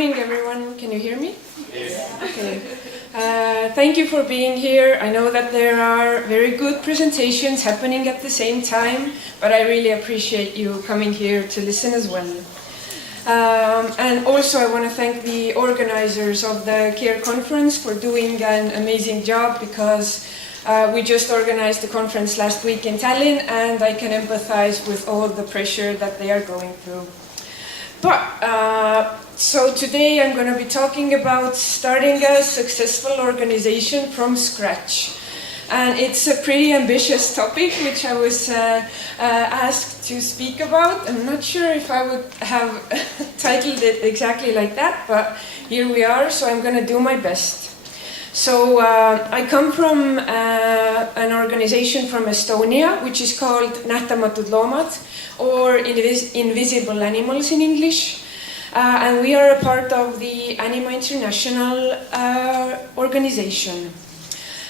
morning, everyone. Can you hear me? Yes. Okay. Thank you for being here. I know that there are very good presentations happening at the same time, but I really appreciate you coming here to listen as well. And also I want to thank the organizers of the CARE conference for doing an amazing job, because we just organized the conference last week in Tallinn, and I can empathize with all the pressure that they are going through. But so today I'm going to be talking about starting a successful organization from scratch. And it's a pretty ambitious topic, which I was asked to speak about. I'm not sure if I would have titled it exactly like that, but here we are, so I'm going to do my best. So I come from an organization from Estonia, which is called Nähtamatud Loomad, or Invisible Animals in English. And we are a part of the Anima International organization.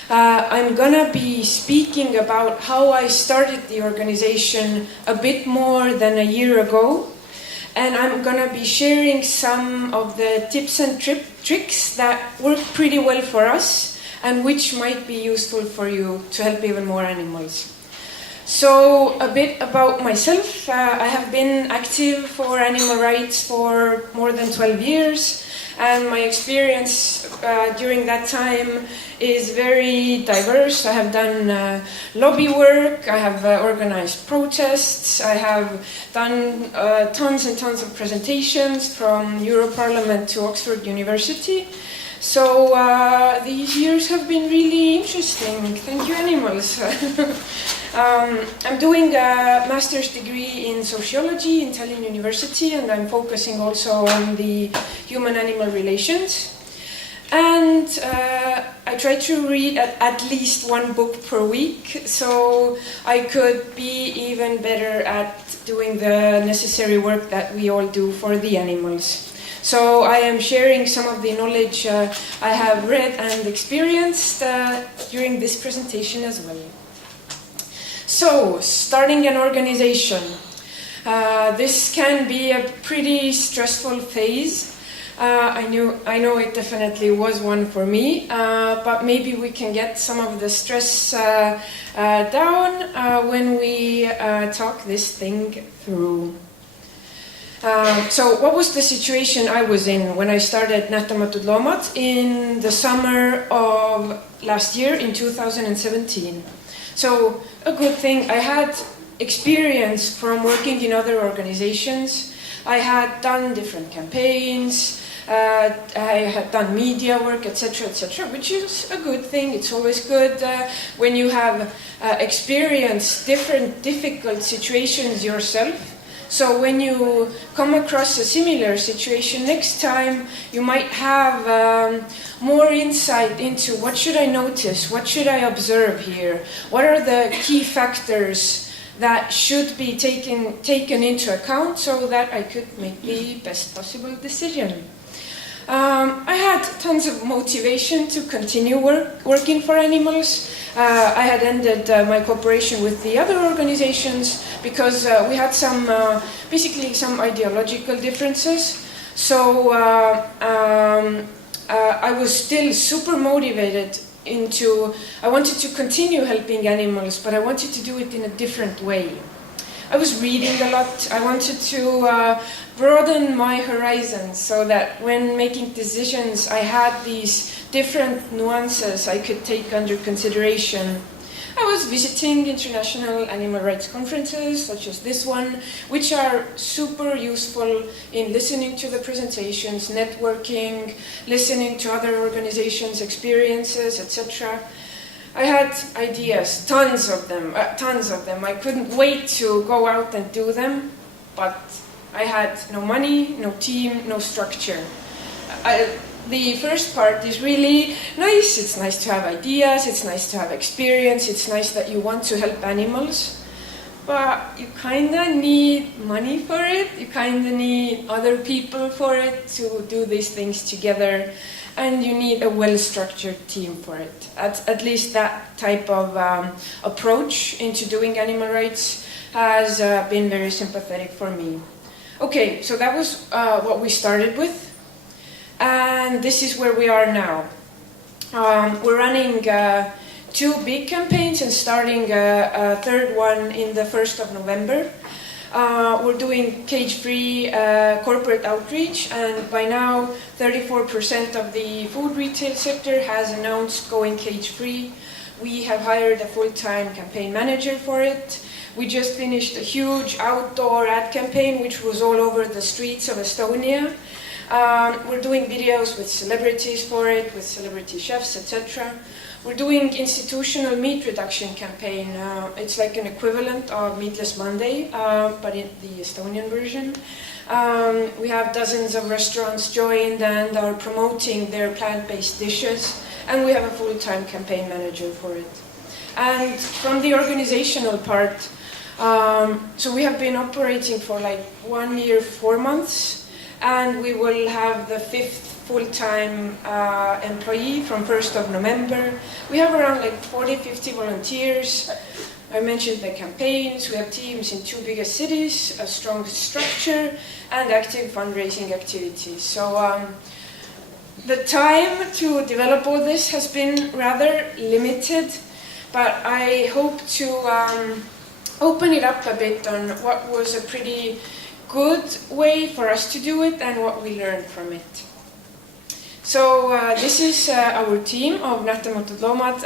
I'm gonna be speaking about how I started the organization a bit more than a year ago. And I'm gonna be sharing some of the tips and tricks that work pretty well for us and which might be useful for you to help even more animals. So a bit about myself. I have been active for animal rights for more than 12 years, and my experience during that time is very diverse. I have done lobby work, I have organized protests, I have done tons and tons of presentations from Europarlament to Oxford University. So these years have been really interesting. Thank you, animals. I'm doing a master's degree in sociology in Tallinn University, and I'm focusing also on the human-animal relations. And I try to read at least one book per week, so I could be even better at doing the necessary work that we all do for the animals. So I am sharing some of the knowledge I have read and experienced during this presentation as well. So, starting an organization. This can be a pretty stressful phase. I know it definitely was one for me, but maybe we can get some of the stress down when we talk this thing through. So what was the situation I was in when I started Nähtamatud Loomad in the summer of last year in 2017? So a good thing, I had experience from working in other organizations. I had done different campaigns, I had done media work, etc., which is a good thing. It's always good when you have experienced different difficult situations yourself. So when you come across a similar situation next time, you might have more insight into what should I notice, what should I observe here, what are the key factors that should be taken into account so that I could make the best possible decision. I had tons of motivation to continue working for animals. I had ended my cooperation with the other organizations because we had basically some ideological differences. So I was still super motivated I wanted to continue helping animals, but I wanted to do it in a different way. I was reading a lot. I wanted to broaden my horizons so that when making decisions, I had these different nuances I could take under consideration. I was visiting international animal rights conferences, such as this one, which are super useful in listening to the presentations, networking, listening to other organizations' experiences, etc. I had ideas, tons of them. I couldn't wait to go out and do them, but I had no money, no team, no structure. The first part is really nice. It's nice to have ideas, it's nice to have experience, it's nice that you want to help animals, but you kind of need money for it, you kind of need other people for it to do these things together, and you need a well-structured team for it. At least that type of approach into doing animal rights has been very sympathetic for me. Okay, so that was what we started with. And this is where we are now. We're running 2 big campaigns and starting a third one in the 1st of November. We're doing cage-free corporate outreach, and by now 34% of the food retail sector has announced going cage-free. We have hired a full-time campaign manager for it. We just finished a huge outdoor ad campaign which was all over the streets of Estonia. We're doing videos with celebrities for it, with celebrity chefs, etc. We're doing institutional meat reduction campaign. It's like an equivalent of Meatless Monday, but in the Estonian version. We have dozens of restaurants joined and are promoting their plant-based dishes, and we have a full-time campaign manager for it. And from the organizational part, so we have been operating for like 1 year, 4 months, and we will have the 5th full-time employee from 1st of November. We have around like 40-50 volunteers. I mentioned the campaigns. We have teams in 2 biggest cities, a strong structure, and active fundraising activities. So the time to develop all this has been rather limited, but I hope to open it up a bit on what was a pretty good way for us to do it and what we learned from it. So this is our team of Nähtamatud Loomad.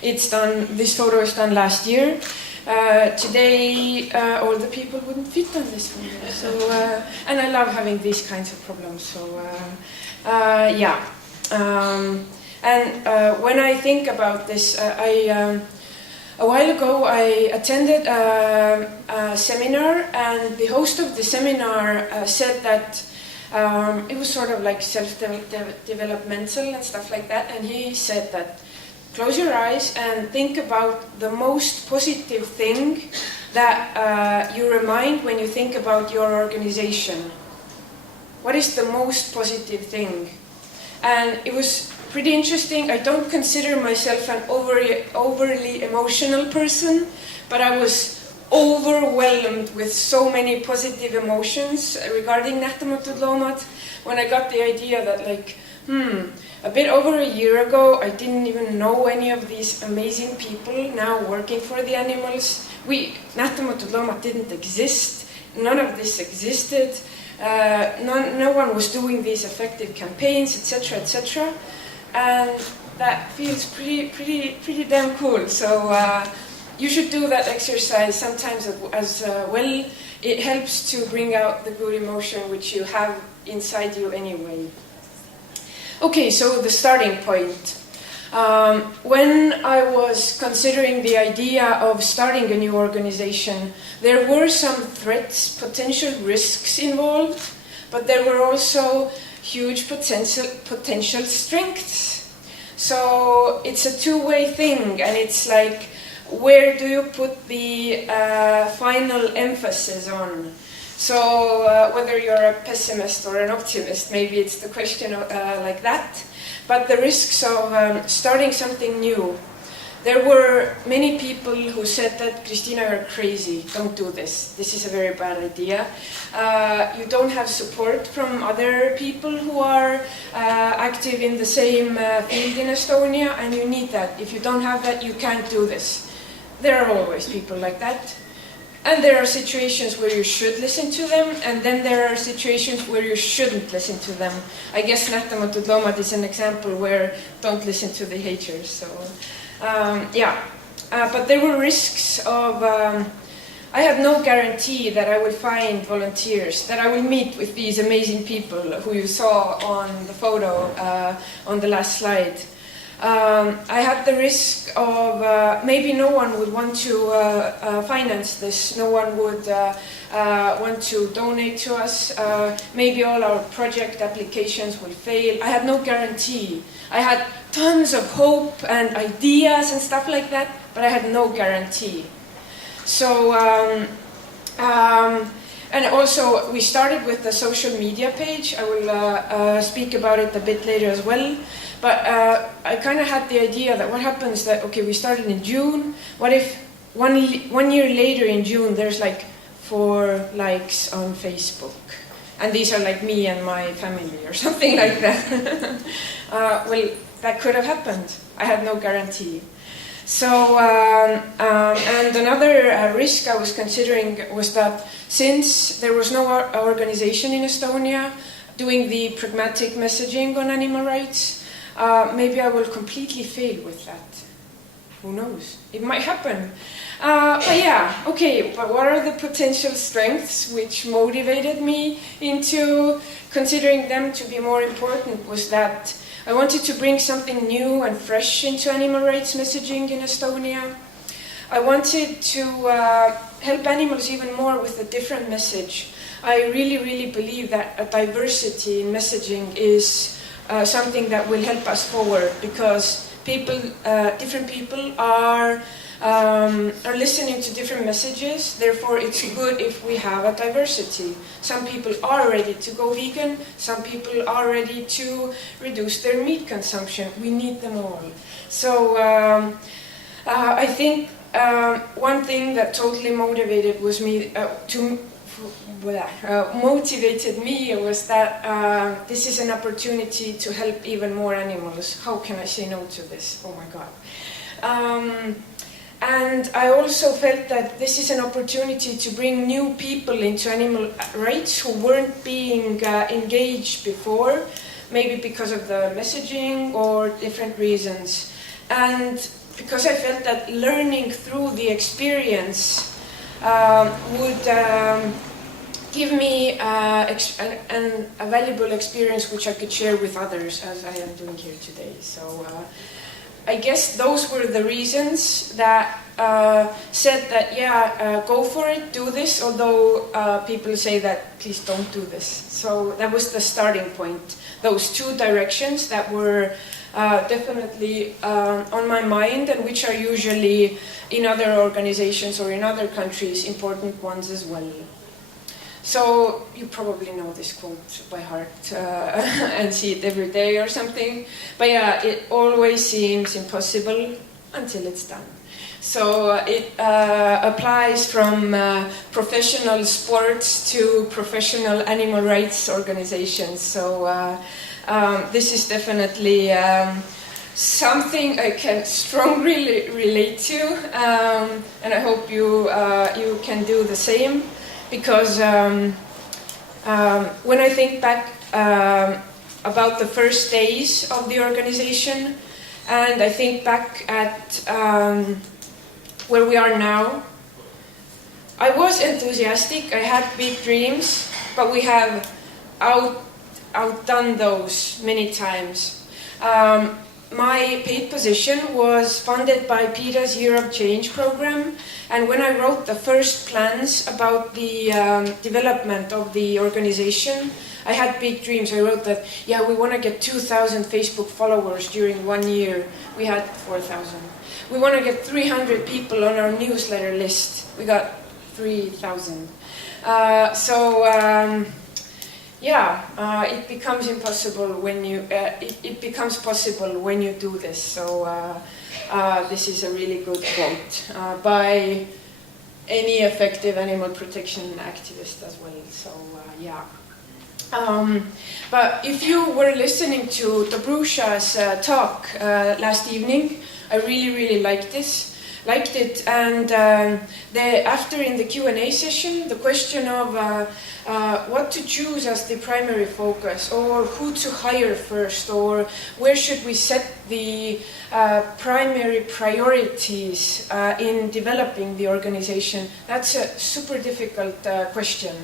This photo is done last year. Today, all the people wouldn't fit on this photo. So, and I love having these kinds of problems. So, yeah. When I think about this, a while ago I attended a seminar, and the host of the seminar said that it was sort of like self-developmental and stuff like that, and he said that close your eyes and think about the most positive thing that you remind when you think about your organization. What is the most positive thing? And it was pretty interesting. I don't consider myself an overly emotional person, but I was overwhelmed with so many positive emotions regarding Nähtamatud Loomad when I got the idea that, like, a bit over a year ago, I didn't even know any of these amazing people now working for the animals. Nähtamatud Loomad didn't exist. None of this existed. No one was doing these effective campaigns, etc., etc. And that feels pretty damn cool. So you should do that exercise sometimes as well. It helps to bring out the good emotion which you have inside you anyway. Okay, so the starting point. When I was considering the idea of starting a new organization, there were some threats, potential risks involved, but there were also huge potential strengths. So it's a two-way thing, and it's like, where do you put the final emphasis on? So whether you're a pessimist or an optimist, maybe it's the question like that. But the risks of starting something new. There were many people who said that, Kristina, you're crazy, don't do this. This is a very bad idea. You don't have support from other people who are active in the same field in Estonia, and you need that. If you don't have that, you can't do this. There are always people like that. And there are situations where you should listen to them, and then there are situations where you shouldn't listen to them. I guess Nähtamatud Loomad is an example where don't listen to the haters. So, yeah. But there were risks of, I had no guarantee that I would find volunteers, that I would meet with these amazing people who you saw on the photo on the last slide. I had the risk of maybe no one would want to finance this, no one would want to donate to us, maybe all our project applications will fail. I had no guarantee. I had tons of hope and ideas and stuff like that, but I had no guarantee. So, and also we started with the social media page. I will speak about it a bit later as well. But I kind of had the idea that what happens that, okay, we started in June. What if one year later in June there's like 4 likes on Facebook? and these are like me and my family or something like that. Well, that could have happened. I had no guarantee. So, and another risk I was considering was that since there was no organization in Estonia doing the pragmatic messaging on animal rights, maybe I will completely fail with that. Who knows? It might happen. But yeah, okay, but what are the potential strengths which motivated me into considering them to be more important was that I wanted to bring something new and fresh into animal rights messaging in Estonia. I wanted to help animals even more with a different message. I really believe that a diversity in messaging is something that will help us forward because different people are listening to different messages. Therefore, it's good if we have a diversity. Some people are ready to go vegan. Some people are ready to reduce their meat consumption. We need them all. So I think one thing that totally motivated was motivated me was that this is an opportunity to help even more animals. How can I say no to this? Oh my God. And I also felt that this is an opportunity to bring new people into animal rights who weren't being engaged before, maybe because of the messaging or different reasons. And because I felt that learning through the experience would give me a valuable experience which I could share with others, as I am doing here today. So I guess those were the reasons that said that, yeah, go for it, do this, although people say that, please don't do this. So that was the starting point. Those two directions that were definitely on my mind and which are usually in other organizations or in other countries important ones as well. So you probably know this quote by heart and see it every day or something. But yeah, it always seems impossible until it's done. So it applies from professional sports to professional animal rights organizations. So this is definitely something I can strongly relate to, and I hope you can do the same. Because when I think back about the first days of the organization, and I think back at where we are now, I was enthusiastic, I had big dreams, but we have outdone those many times. My paid position was funded by PETA's Year of Change program, and when I wrote the first plans about the development of the organization, I had big dreams. I wrote that, yeah, we want to get 2,000 Facebook followers during 1 year. We had 4,000. We want to get 300 people on our newsletter list. We got 3,000. It becomes impossible when you. It becomes possible when you do this. So this is a really good quote by any effective animal protection activist as well. So but if you were listening to Dobrusha's talk last evening, I really liked it, and after in the Q&A session, the question of what to choose as the primary focus, or who to hire first, or where should we set the primary priorities in developing the organization, that's a super difficult question.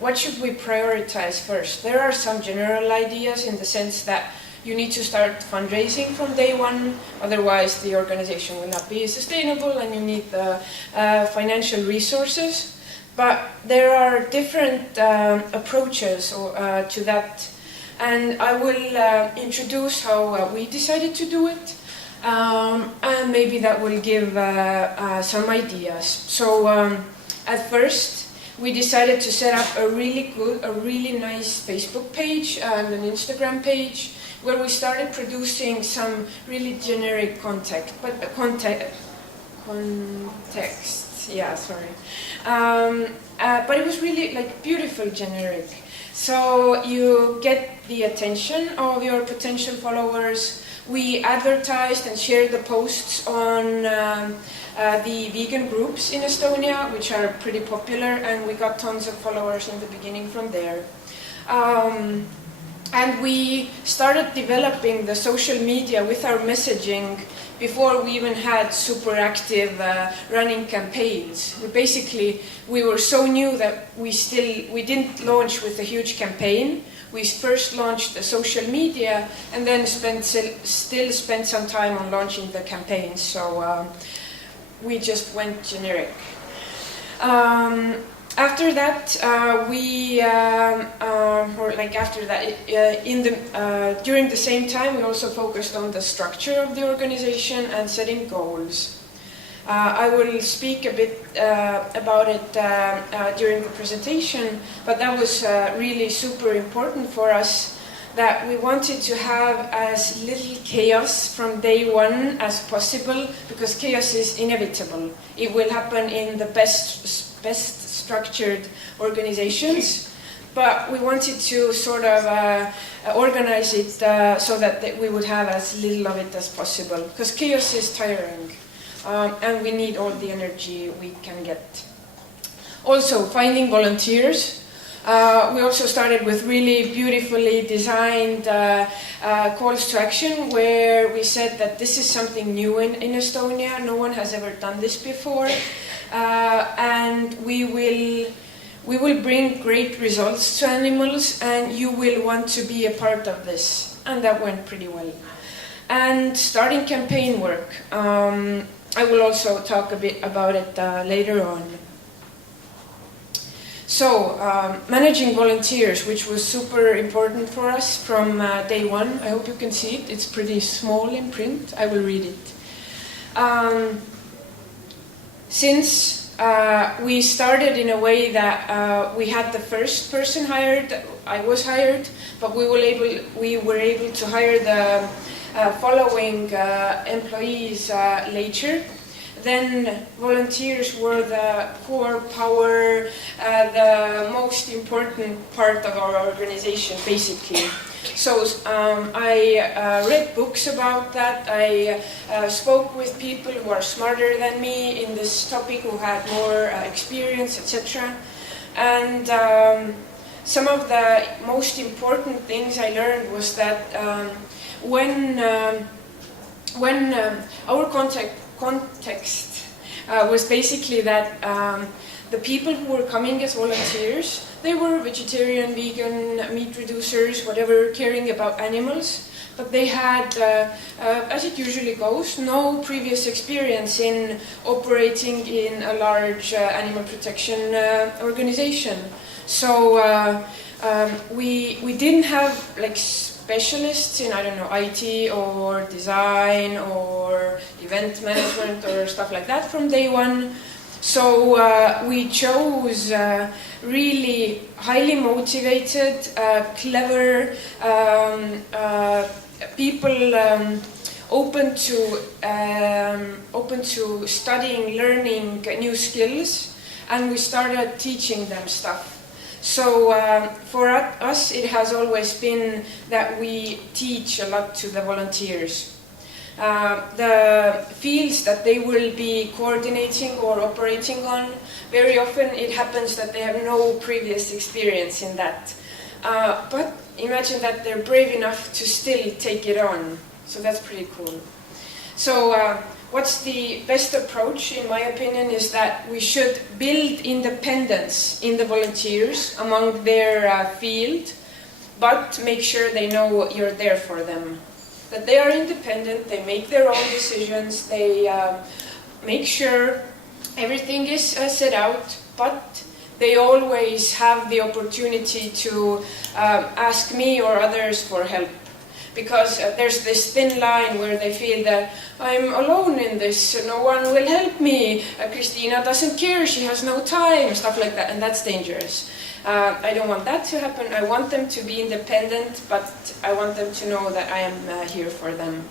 What should we prioritize first? There are some general ideas in the sense that you need to start fundraising from day one, otherwise the organization will not be sustainable, and you need the financial resources. But there are different approaches to that, and I will introduce how we decided to do it, and maybe that will give some ideas. So at first, we decided to set up a really nice Facebook page and an Instagram page, where we started producing some really generic context. Yeah, sorry. But it was really like beautiful generic. So you get the attention of your potential followers. We advertised and shared the posts on the vegan groups in Estonia, which are pretty popular, and we got tons of followers in the beginning from there. And we started developing the social media with our messaging before we even had super active running campaigns. We were so new that we didn't launch with a huge campaign. We first launched the social media and then still spent some time on launching the campaign. So we just went generic. After that, during the same time, we also focused on the structure of the organization and setting goals. I will speak a bit about it during the presentation, but that was really super important for us, that we wanted to have as little chaos from day one as possible, because chaos is inevitable. It will happen in the best structured organizations, but we wanted to sort of organize it so that we would have as little of it as possible, because chaos is tiring. And we need all the energy we can get. Also, finding volunteers. We also started with really beautifully designed calls to action, where we said that this is something new in Estonia. No one has ever done this before. And we will bring great results to animals, and you will want to be a part of this. And that went pretty well. And starting campaign work. I will also talk a bit about it later on. So, managing volunteers, which was super important for us from day one. I hope you can see it. It's pretty small in print. I will read it. Since we started in a way that we had the first person hired, I was hired, but we were able to hire the following employees later. Then volunteers were the core power, the most important part of our organization, basically. So I read books about that. I spoke with people who are smarter than me in this topic, who had more experience, etc. And some of the most important things I learned was that when our context was basically that the people who were coming as volunteers, they were vegetarian, vegan, meat reducers, whatever, caring about animals, but they had, as it usually goes, no previous experience in operating in a large animal protection organization. So we didn't have like specialists in, I don't know, IT or design or event management or stuff like that from day one. So we chose really highly motivated, clever people, open to studying, learning new skills, and we started teaching them stuff. So for us, it has always been that we teach a lot to the volunteers. The fields that they will be coordinating or operating on, very often it happens that they have no previous experience in that. But imagine that they're brave enough to still take it on. So that's pretty cool. So what's the best approach, in my opinion, is that we should build independence in the volunteers among their field, but make sure they know you're there for them. That they are independent, they make their own decisions, they make sure everything is set out, but they always have the opportunity to ask me or others for help. Because there's this thin line where they feel that I'm alone in this, no one will help me, Kristina doesn't care, she has no time, stuff like that, and that's dangerous. I don't want that to happen. I want them to be independent, but I want them to know that I am here for them.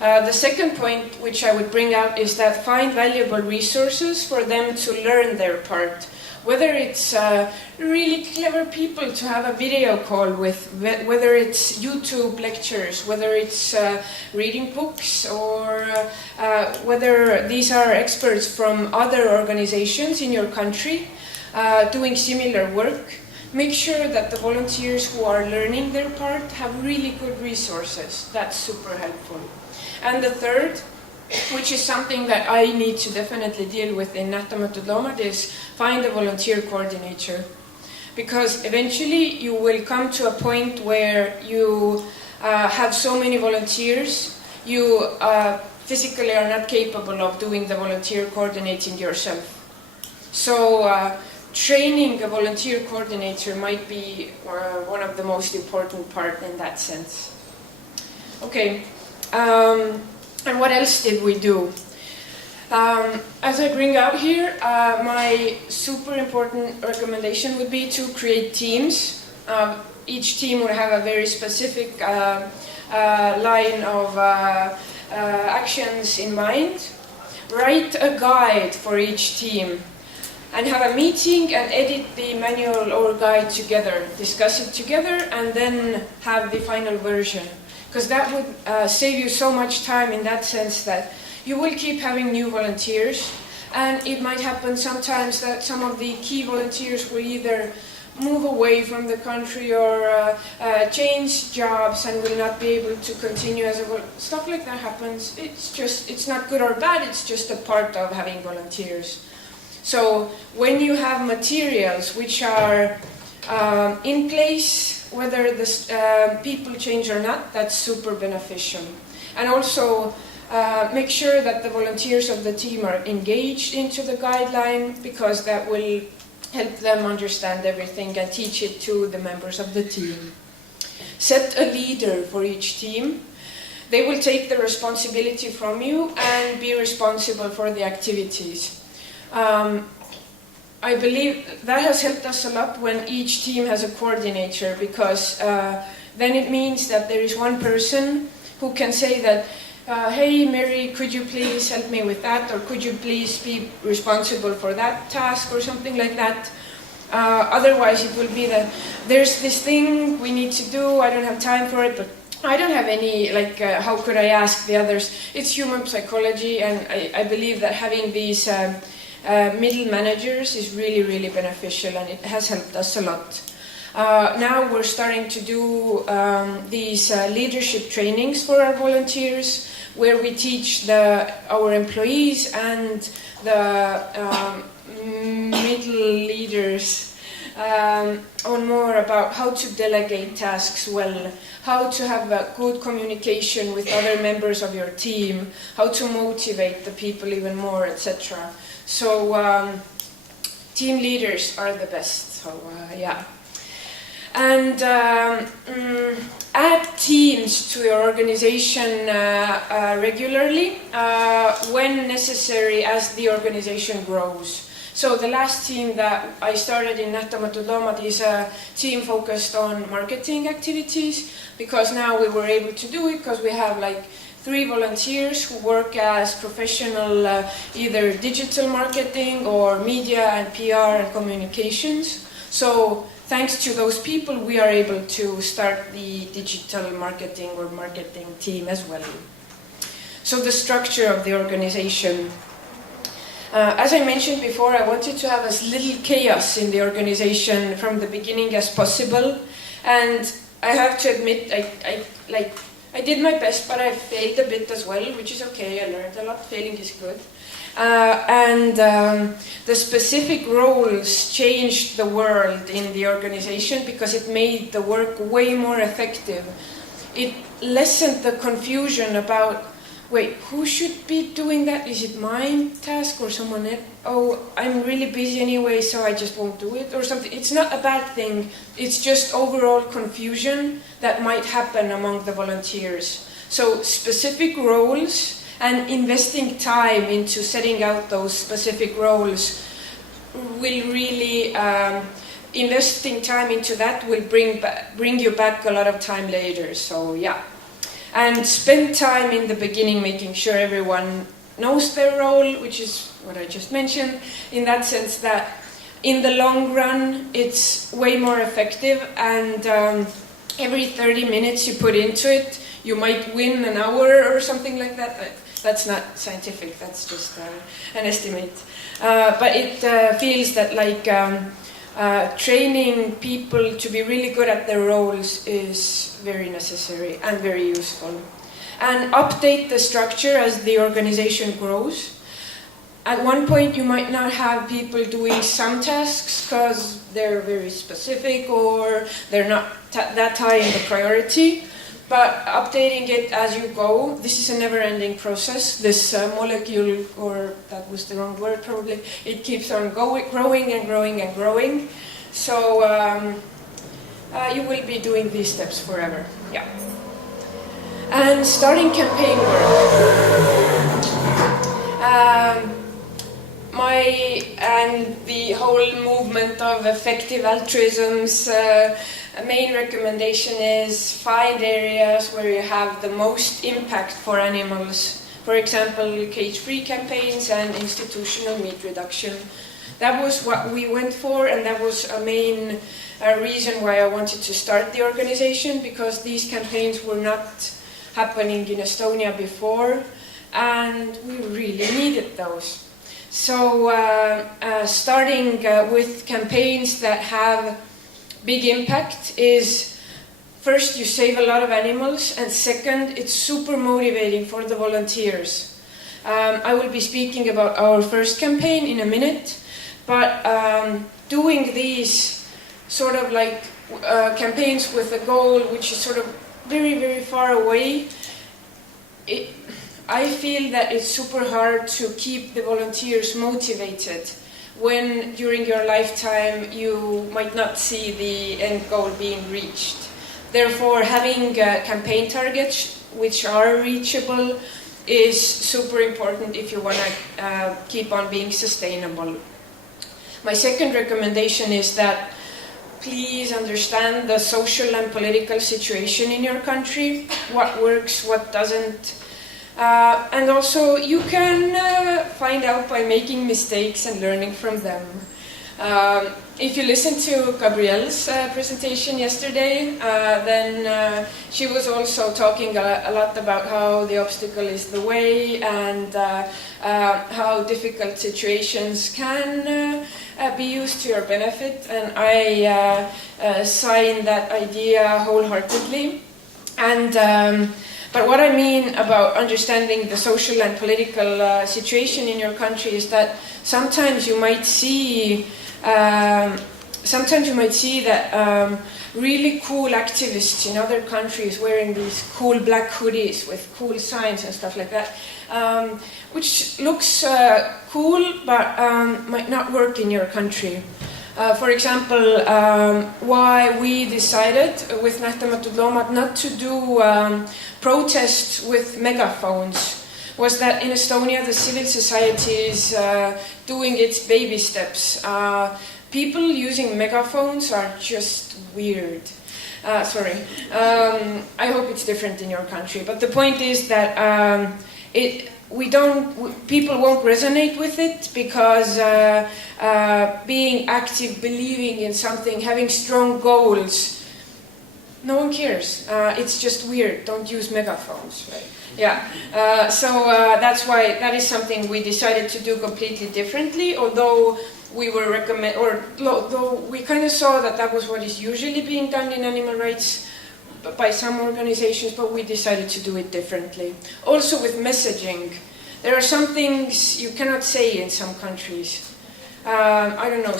The second point which I would bring out is that find valuable resources for them to learn their part. Whether it's really clever people to have a video call with, whether it's YouTube lectures, whether it's reading books, or whether these are experts from other organizations in your country doing similar work. Make sure that the volunteers who are learning their part have really good resources. That's super helpful. And the third, which is something that I need to definitely deal with in Nähtamatud Loomad, is find a volunteer coordinator. Because eventually you will come to a point where you have so many volunteers, you physically are not capable of doing the volunteer coordinating yourself. So training a volunteer coordinator might be one of the most important part in that sense. Okay. And what else did we do? As I bring out here, my super important recommendation would be to create teams. Each team would have a very specific line of actions in mind. Write a guide for each team and have a meeting and edit the manual or guide together, discuss it together, and then have the final version. Because that would save you so much time in that sense that you will keep having new volunteers, and it might happen sometimes that some of the key volunteers will either move away from the country or change jobs and will not be able to continue as a stuff like that happens. It's not good or bad, it's just a part of having volunteers. So when you have materials which are in place, whether the people change or not, that's super beneficial. And also make sure that the volunteers of the team are engaged into the guideline, because that will help them understand everything and teach it to the members of the team. Set a leader for each team. They will take the responsibility from you and be responsible for the activities. I believe that has helped us a lot when each team has a coordinator, because then it means that there is one person who can say that, hey Mary, could you please help me with that, or could you please be responsible for that task, or something like that. Otherwise it will be that there's this thing we need to do, I don't have time for it, but I don't have any, how could I ask the others? It's human psychology, and I believe that having these middle managers is really, really beneficial, and it has helped us a lot. Now we're starting to do these leadership trainings for our volunteers, where we teach our employees and the middle leaders on more about how to delegate tasks well, how to have a good communication with other members of your team, how to motivate the people even more, etc. So team leaders are the best. So yeah. And add teams to your organization regularly when necessary as the organization grows. So the last team that I started in Nähtamatud Loomad is a team focused on marketing activities, because now we were able to do it because we have 3 volunteers who work as professional either digital marketing or media and PR and communications. So thanks to those people, we are able to start the digital marketing or marketing team as well. So the structure of the organization. As I mentioned before, I wanted to have as little chaos in the organization from the beginning as possible. And I have to admit, I did my best, but I failed a bit as well, which is okay. I learned a lot. Failing is good. The specific roles changed the world in the organization because it made the work way more effective. It lessened the confusion about, wait, who should be doing that? Is it my task or someone else? Oh, I'm really busy anyway, so I just won't do it or something. It's not a bad thing. It's just overall confusion that might happen among the volunteers. So specific roles and investing time into setting out those specific roles will really, investing time into that will bring you back a lot of time later. So yeah. and spend time in the beginning making sure everyone knows their role, which is what I just mentioned, in that sense that in the long run it's way more effective, and every 30 minutes you put into it, you might win an hour or something like that. That's not scientific, that's just an estimate. But it feels that like training people to be really good at their roles is very necessary and very useful. And update the structure as the organization grows. At one point you might not have people doing some tasks because they're very specific or they're not that high in the priority, but updating it as you go. This is a never-ending process. This molecule, or that was the wrong word probably, it keeps on growing and growing and growing. So you will be doing these steps forever. Yeah. And starting campaign work. And the whole movement of effective altruism's main recommendation is find areas where you have the most impact for animals. For example, cage-free campaigns and institutional meat reduction. That was what we went for, and that was a main reason why I wanted to start the organization, because these campaigns were not happening in Estonia before, and we really needed those. So starting with campaigns that have big impact is, first, you save a lot of animals, and second, it's super motivating for the volunteers. I will be speaking about our first campaign in a minute, but doing these sort of like campaigns with a goal which is sort of very, very far away, I feel that it's super hard to keep the volunteers motivated when during your lifetime you might not see the end goal being reached. Therefore, having campaign targets which are reachable is super important if you want to keep on being sustainable. My second recommendation is that please understand the social and political situation in your country, what works, what doesn't. And also, you can find out by making mistakes and learning from them. If you listen to Gabrielle's presentation yesterday, then she was also talking a lot about how the obstacle is the way, and how difficult situations can be used to your benefit. And I sign that idea wholeheartedly. And but what I mean about understanding the social and political situation in your country is that sometimes you might see that really cool activists in other countries wearing these cool black hoodies with cool signs and stuff like that, which looks cool but might not work in your country. For example, why we decided with Nähtamatud Loomad not to do protests with megaphones was that in Estonia the civil society is doing its baby steps. People using megaphones are just weird. Sorry. I hope it's different in your country. But the point is that people won't resonate with it because being active, believing in something, having strong goals, no one cares. It's just weird. Don't use megaphones, right? Yeah. So that's why that is something we decided to do completely differently. Although we kind of saw that that was what is usually being done in animal rights by some organizations, but we decided to do it differently. Also with messaging, there are some things you cannot say in some countries. I don't know.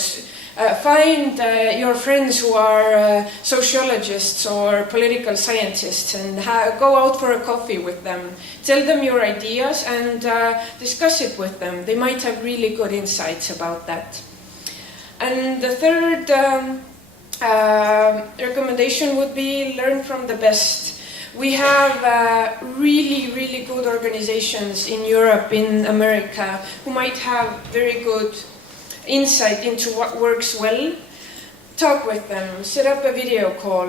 Find your friends who are sociologists or political scientists and go out for a coffee with them. Tell them your ideas and discuss it with them. They might have really good insights about that. And the third recommendation would be learn from the best. We have really, really good organizations in Europe, in America, who might have very good insight into what works well. talk with them, set up a video call.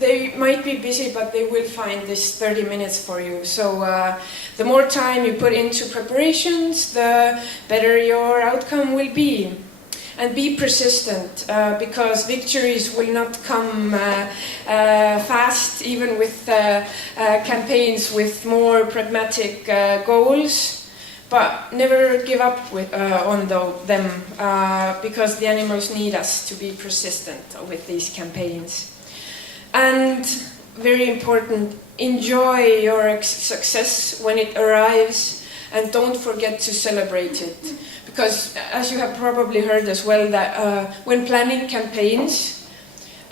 They might be busy, but they will find this 30 minutes for you. So the more time you put into preparations, the better your outcome will be. And be persistent, because victories will not come fast, even with campaigns with more pragmatic goals. But never give up on them, because the animals need us to be persistent with these campaigns. And very important, enjoy your success when it arrives, and don't forget to celebrate it. Because as you have probably heard as well, that when planning campaigns,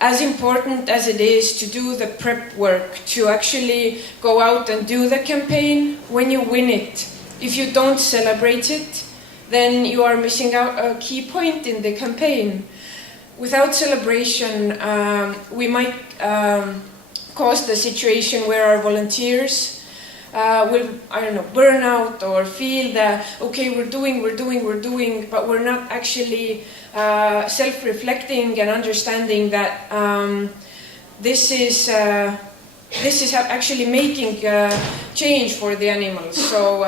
as important as it is to do the prep work, to actually go out and do the campaign, when you win it, if you don't celebrate it, then you are missing out a key point in the campaign. Without celebration, we might cause the situation where our volunteers will, burn out or feel that, okay, we're doing, but we're not actually self-reflecting and understanding that this is actually making change for the animals. So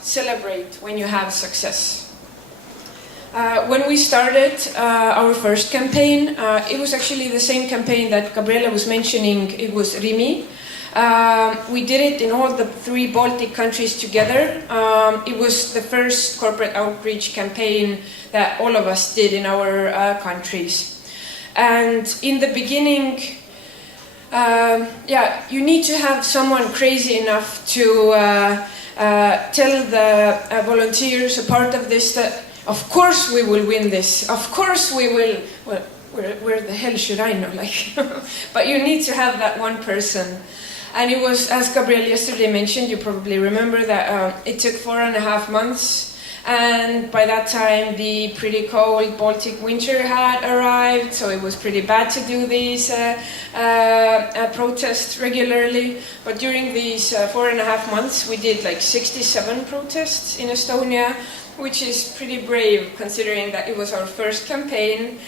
celebrate when you have success. When we started our first campaign, it was actually the same campaign that Gabriela was mentioning. It was Rimi. We did it in all the 3 Baltic countries together. It was the first corporate outreach campaign that all of us did in our countries. And in the beginning, you need to have someone crazy enough to tell the volunteers, a part of this, that of course we will win this, of course we will, well, where the hell should I know, but you need to have that one person. And it was, as Gabriel yesterday mentioned, you probably remember that it took 4.5 months, and by that time the pretty cold Baltic winter had arrived, so it was pretty bad to do these protests regularly. But during these 4.5 months we did 67 protests in Estonia, which is pretty brave considering that it was our first campaign.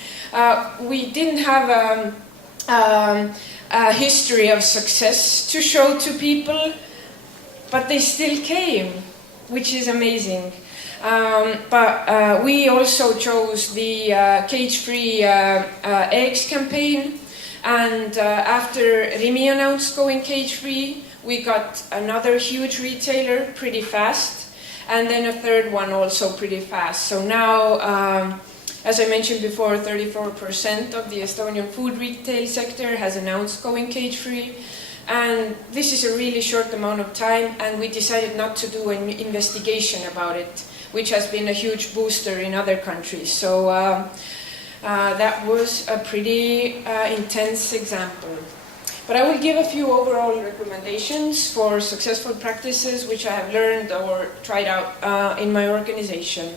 We didn't have a history of success to show to people, but they still came, which is amazing. But we also chose the cage-free eggs campaign, and after Rimi announced going cage-free, we got another huge retailer pretty fast, and then a third one also pretty fast. So now, as I mentioned before, 34% of the Estonian food retail sector has announced going cage-free. And this is a really short amount of time, and we decided not to do an investigation about it, which has been a huge booster in other countries. So that was a pretty intense example. But I will give a few overall recommendations for successful practices which I have learned or tried out in my organization.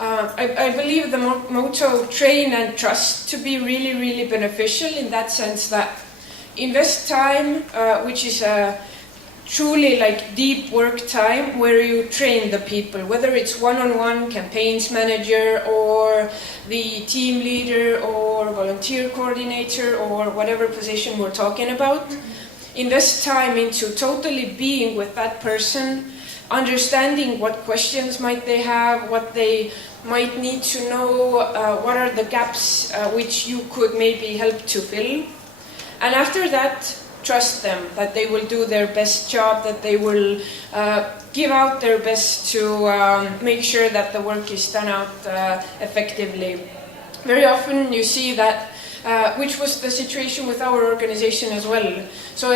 I believe the motto train and trust to be really, really beneficial in that sense that invest time, which is a truly deep work time where you train the people, whether it's one-on-one campaigns manager or the team leader or volunteer coordinator or whatever position we're talking about. Invest time into totally being with that person, understanding what questions might they have, what they might need to know, what are the gaps which you could maybe help to fill. And after that, trust them that they will do their best job, that they will give out their best to make sure that the work is done out effectively. Very often you see that, which was the situation with our organization as well. So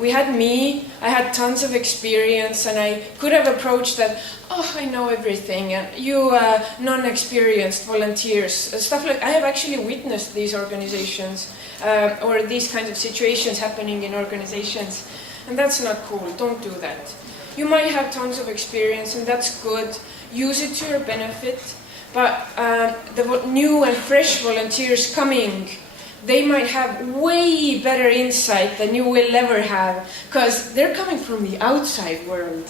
we had me, I had tons of experience, and I could have approached that, oh, I know everything, and you non-experienced volunteers, stuff like. I have actually witnessed these organizations or these kinds of situations happening in organizations, and that's not cool. Don't do that. You might have tons of experience, and that's good. Use it to your benefit. But the new and fresh volunteers coming, they might have way better insight than you will ever have, because they're coming from the outside world.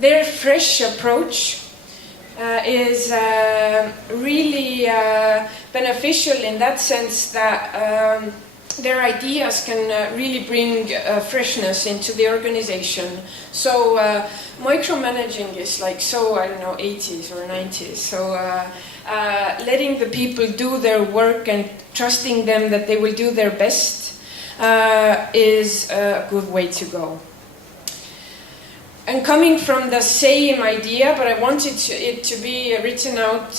Their fresh approach is really beneficial in that sense that their ideas can really bring freshness into the organization. So micromanaging is like so, I don't know, 80s or 90s. So letting the people do their work and trusting them that they will do their best is a good way to go. And coming from the same idea, but I wanted it to be written out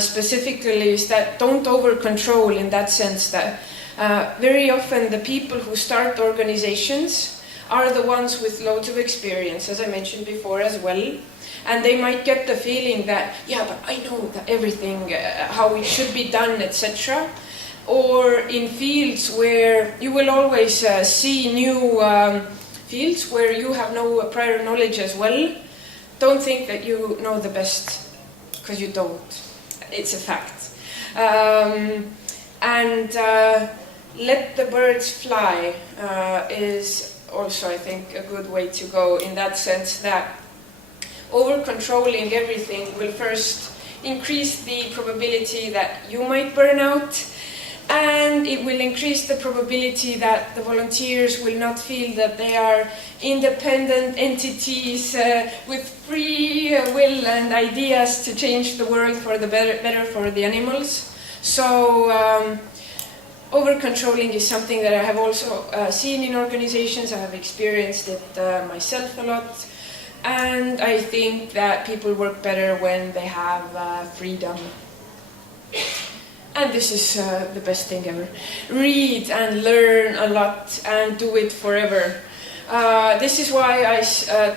specifically, is that don't over-control, in that sense that very often the people who start organizations are the ones with loads of experience, as I mentioned before as well. And they might get the feeling that, yeah, but I know that everything, how it should be done, etc. Or in fields where you will always see new fields where you have no prior knowledge as well. Don't think that you know the best, because you don't. It's a fact. And let the birds fly is also, I think, a good way to go, in that sense that over-controlling everything will first increase the probability that you might burn out, and it will increase the probability that the volunteers will not feel that they are independent entities with free will and ideas to change the world for the better for the animals. So over-controlling is something that I have also seen in organizations. I have experienced it myself a lot. And I think that people work better when they have freedom. And this is the best thing ever. Read and learn a lot and do it forever. This is why I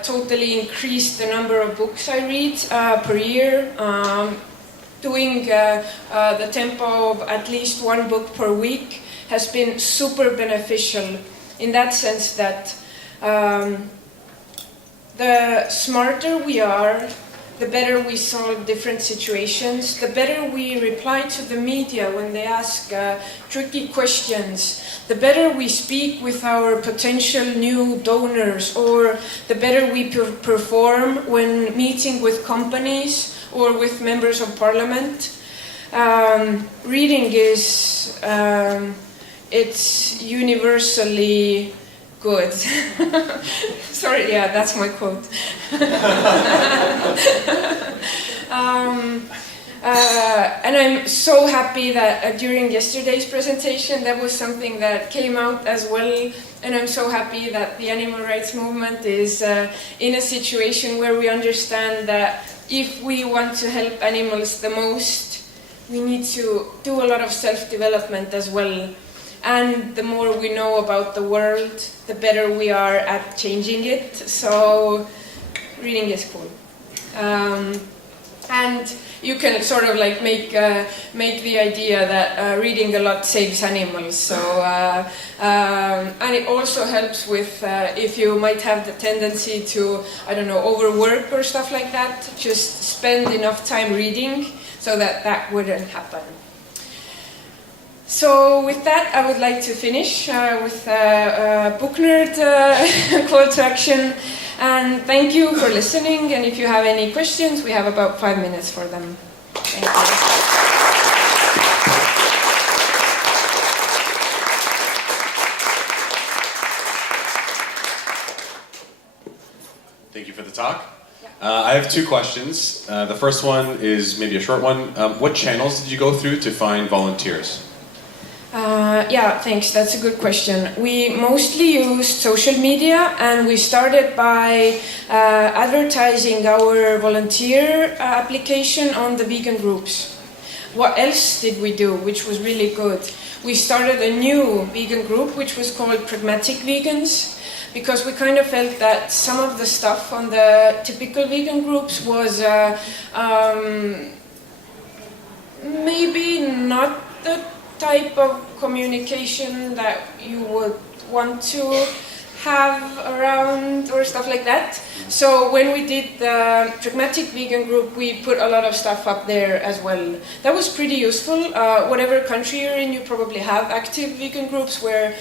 totally increased the number of books I read per year. Doing the tempo of at least one book per week has been super beneficial, in that sense that the smarter we are, the better we solve different situations, the better we reply to the media when they ask tricky questions, the better we speak with our potential new donors, or the better we perform when meeting with companies or with members of parliament. Reading is, it's universally good. Sorry, yeah, that's my quote. And I'm so happy that during yesterday's presentation that was something that came out as well. And I'm so happy that the animal rights movement is in a situation where we understand that if we want to help animals the most, we need to do a lot of self-development as well. And the more we know about the world, the better we are at changing it. So reading is cool. And you can sort of like make the idea that reading a lot saves animals. So and it also helps with if you might have the tendency to, I don't know, overwork or stuff like that. Just spend enough time reading so that that wouldn't happen. So with that, I would like to finish with a book nerd call to action. And thank you for listening. And if you have any questions, we have about 5 minutes for them. Thank you. Thank you for the talk. I have two questions. The first one is maybe a short one. What channels did you go through to find volunteers? Yeah, thanks. That's a good question. We mostly used social media, and we started by advertising our volunteer application on the vegan groups. What else did we do, which was really good? We started a new vegan group, which was called Pragmatic Vegans, because we kind of felt that some of the stuff on the typical vegan groups was maybe not the type of communication that you would want to have around or stuff like that. So when we did the pragmatic vegan group, we put a lot of stuff up there as well. That was pretty useful. Whatever country you're in, you probably have active vegan groups where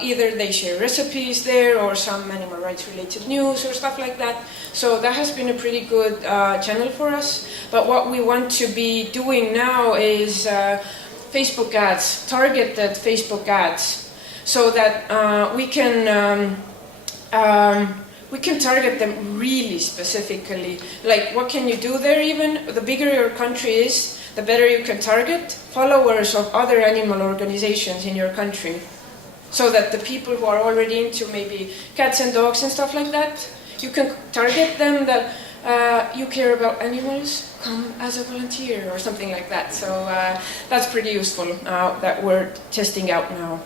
either they share recipes there or some animal rights related news or stuff like that. So that has been a pretty good channel for us. But what we want to be doing now is Facebook ads, targeted Facebook ads, so that we can target them really specifically. Like, what can you do there even? The bigger your country is, the better you can target followers of other animal organizations in your country. So that the people who are already into maybe cats and dogs and stuff like that, you can target them that you care about animals, come as a volunteer or something like that. So that's pretty useful that we're testing out now.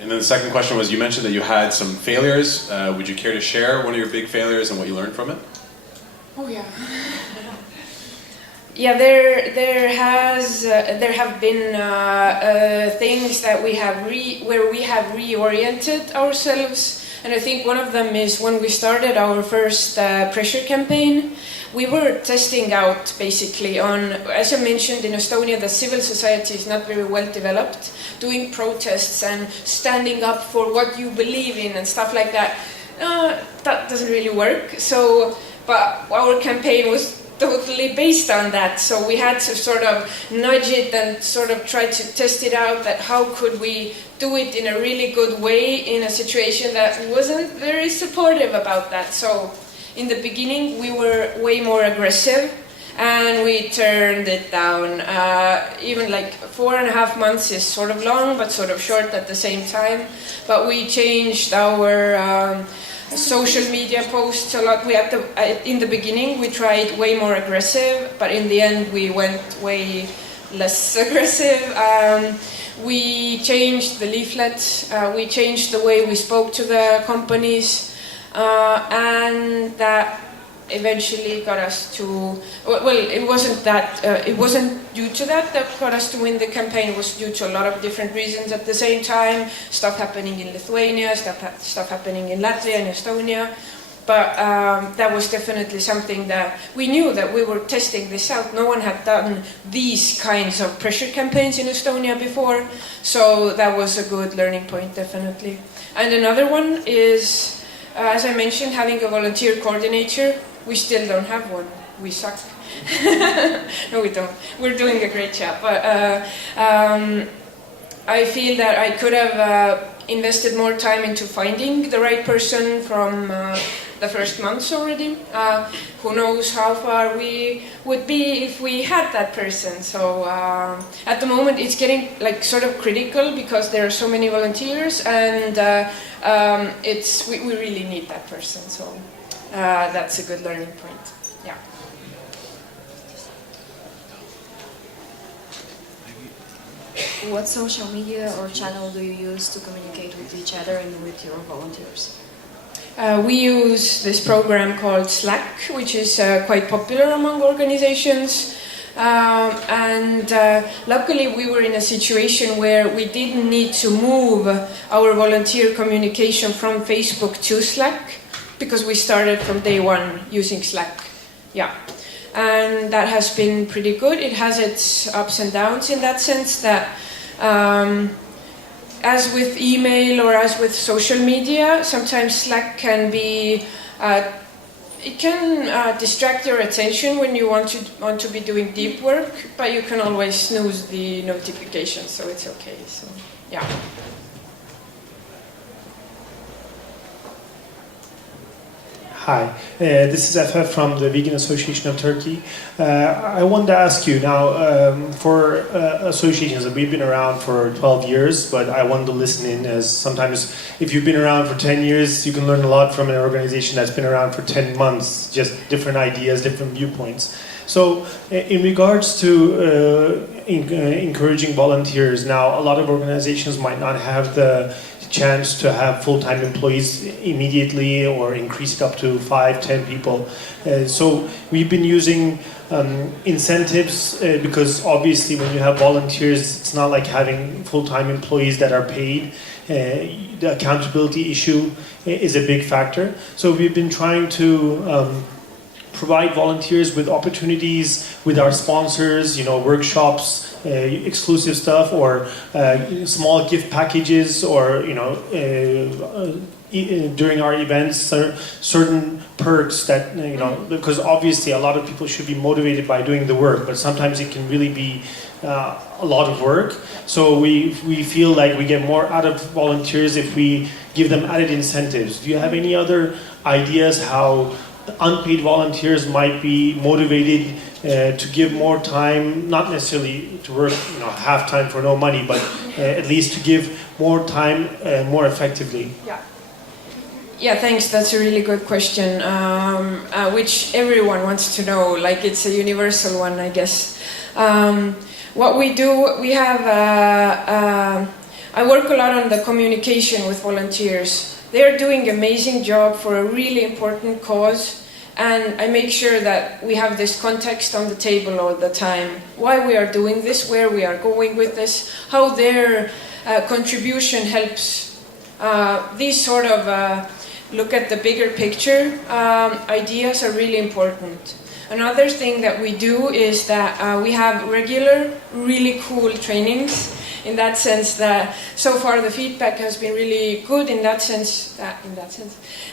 And then the second question was, you mentioned that you had some failures. Would you care to share one of your big failures and what you learned from it? Oh yeah. Yeah, there have been things that we have where we have reoriented ourselves, and I think one of them is when we started our first pressure campaign. We were testing out basically on, as I mentioned, in Estonia the civil society is not very well developed. Doing protests and standing up for what you believe in and stuff like that, that doesn't really work. So, but our campaign was totally based on that. So we had to sort of nudge it and sort of try to test it out, that how could we do it in a really good way in a situation that wasn't very supportive about that. So in the beginning we were way more aggressive and we turned it down. Even like 4.5 months is sort of long but sort of short at the same time. But we changed our social media posts a lot. In the beginning we tried way more aggressive, but in the end we went way less aggressive. We changed the leaflets, we changed the way we spoke to the companies, and that eventually got us to, well, it wasn't due to that got us to win the campaign. It was due to a lot of different reasons at the same time. Stuff happening in Lithuania, stuff happening in Latvia and Estonia. But that was definitely something that we knew that we were testing this out. No one had done these kinds of pressure campaigns in Estonia before. So that was a good learning point, definitely. And another one is, as I mentioned, having a volunteer coordinator. We still don't have one. We suck. No, we don't. We're doing a great job. But I feel that I could have invested more time into finding the right person from the first months already. Who knows how far we would be if we had that person. So at the moment it's getting like sort of critical because there are so many volunteers, and we really need that person. So that's a good learning point. Yeah. What social media or channel do you use to communicate with each other and with your volunteers? We use this program called Slack, which is quite popular among organizations. Luckily we were in a situation where we didn't need to move our volunteer communication from Facebook to Slack, because we started from day one using Slack. Yeah. And that has been pretty good. It has its ups and downs in that sense that as with email or as with social media, sometimes Slack can be, it can distract your attention when you want to be doing deep work, but you can always snooze the notifications, so it's okay. So, yeah. Hi, this is Efe from the Vegan Association of Turkey. I wanted to ask you now, for associations, we've been around for 12 years, but I wanted to listen in, as sometimes if you've been around for 10 years, you can learn a lot from an organization that's been around for 10 months, just different ideas, different viewpoints. So in regards to encouraging volunteers, now a lot of organizations might not have the the chance to have full-time employees immediately or increase it up to 5, 10 people. So we've been using incentives because obviously when you have volunteers, it's not like having full-time employees that are paid. The accountability issue is a big factor. So we've been trying to provide volunteers with opportunities with our sponsors, workshops, exclusive stuff, or small gift packages, or during our events, certain perks that because obviously a lot of people should be motivated by doing the work, but sometimes it can really be a lot of work. So we feel like we get more out of volunteers if we give them added incentives. Do you have any other ideas how unpaid volunteers might be motivated to give more time, not necessarily to work half time for no money, but at least to give more time more effectively? Yeah, thanks. That's a really good question, which everyone wants to know. Like, it's a universal one, I guess. What we do, we have. I work a lot on the communication with volunteers. They're doing an amazing job for a really important cause, and I make sure that we have this context on the table all the time. Why we are doing this, where we are going with this, how their contribution helps. These sort of look at the bigger picture ideas are really important. Another thing that we do is that we have regular, really cool trainings. In that sense, that so far the feedback has been really good. In that sense,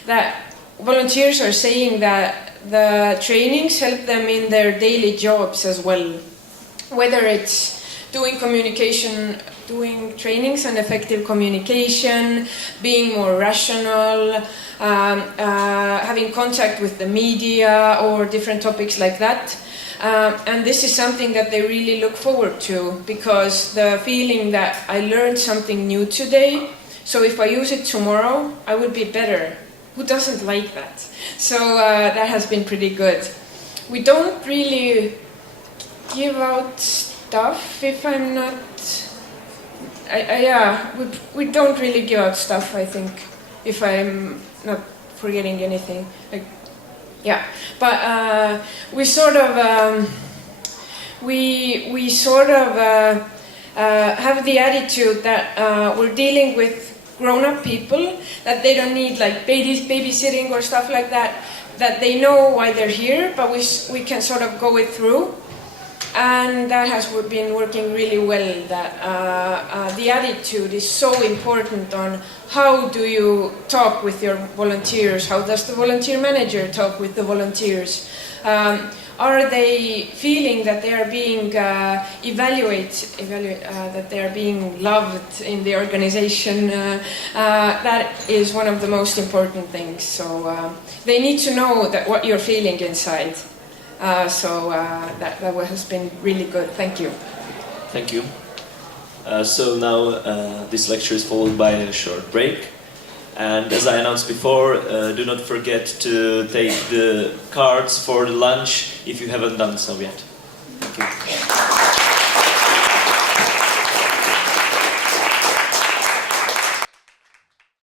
that volunteers are saying that the trainings help them in their daily jobs as well. Whether it's doing communication, doing trainings on effective communication, being more rational, having contact with the media or different topics like that. And this is something that they really look forward to, because the feeling that I learned something new today, so if I use it tomorrow, I will be better. Who doesn't like that? So that has been pretty good. We don't really give out stuff if I'm not... we don't really give out stuff, I think, if I'm not forgetting anything. But we sort of have the attitude that we're dealing with grown-up people, that they don't need like babysitting or stuff like that, that they know why they're here, but we can sort of go it through. And that has been working really well, that the attitude is so important on how do you talk with your volunteers, how does the volunteer manager talk with the volunteers. Are they feeling that they are being that they are being loved in the organization? That is one of the most important things. So they need to know that what you're feeling inside. That has been really good. Thank you. Thank you. So now this lecture is followed by a short break. And as I announced before, do not forget to take the cards for the lunch if you haven't done so yet. Thank you.